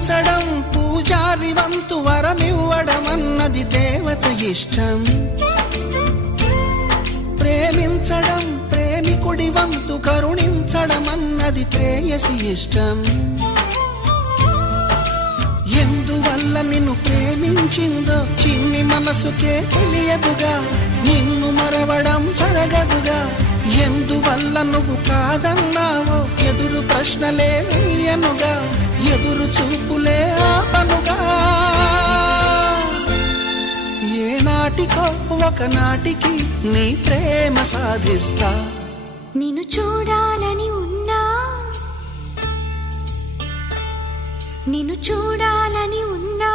పూజించడం పూజారి వంతు వరమివ్వడం అన్నది దేవత ఇష్టం. ప్రేమించడం ప్రేమికుడి వంతు కరుణించడం అన్నది ప్రేయసి ఇష్టం. ఎందువల్ల నిన్ను ప్రేమించిందో చిన్ని మనసుకే తెలియదుగా, నిన్ను మరవడం జరగదుగా. ఎందువల్ల నువ్వు కాదన్నావో ఎదురు ప్రశ్నలే వేయనుగా, ఎదురు చూపులే ఆపనుగా. ఏనాటికో ఒకనాటికి నీ ప్రేమ సాధిస్తా. నిన్ను చూడాలని ఉన్నా, నిన్ను చూడాలని ఉన్నా